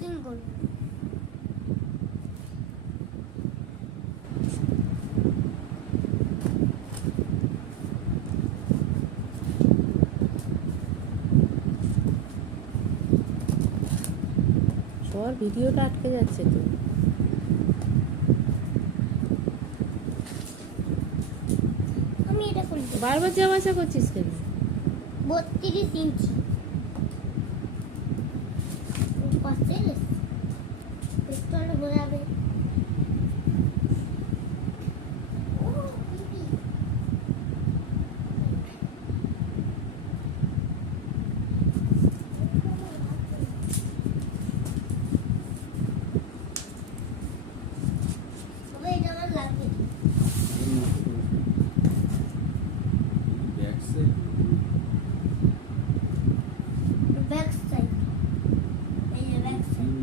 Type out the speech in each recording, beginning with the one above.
Unboxing করব। সর, ভিডিওটা আটকে যাচ্ছে তো। আমি এটা খুলবো। বারবার যাওয়া আসা করছিস কেন? 32 ইঞ্চি পাশে পিস্তল ঘোরাবে। এটা আমার লাগবে। ব্যাক সাইড, এই যে ব্যাক সাইড।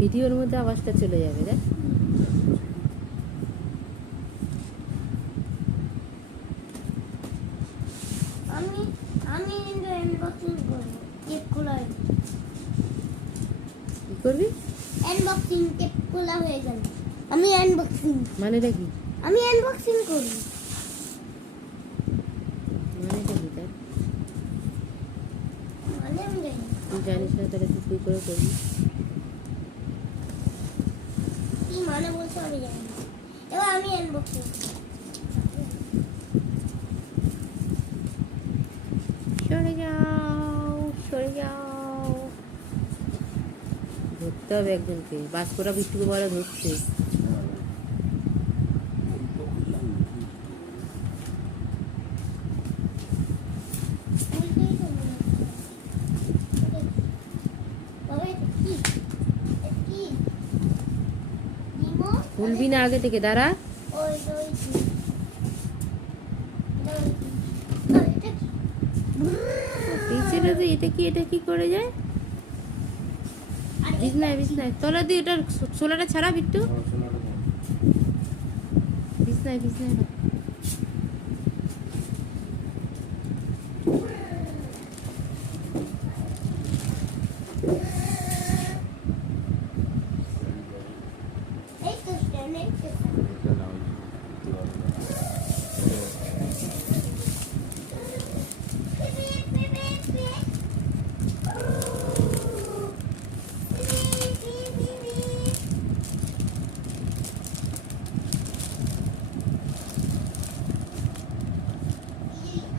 ভিডিওর মধ্যে আওয়াজটা চলে যাবে রে। আমি আমি কিন্তু আনবক্সিং করব। টেপ খোলা হয়ে কি করবি? আনবক্সিং, টেপ খোলা হয়ে গেল। আমি আনবক্সিং, মানেটা কি? আমি আনবক্সিং করব। মানেটা কি তার? মানে আমি জানি না। তুই জানিস না, তাহলে তুই করে করবি। কি মানে বলছো আমি জানি না। এবার আমি আনবক্সিং সরে যাও, সরে যাও। ধরতে হবে একজনকে। বাস্করা বিষ্টুকে বলে ধরতে। খুলতেই তো মনে হচ্ছে। বাবা এটা কি? এটা কি? রিমোট? খুলবি না আগে থেকে, দাঁড়া। ওই তো ওই কি? এটা ওই কি? আর এটা কি? পিছনে তো এটা কি করে যায়? আর বিছনায় বিছনায় তলা দিয়ে, ওটার ছোলাটা ছাড়া বিট্টু। বিছনায় বিছনায় রাখ।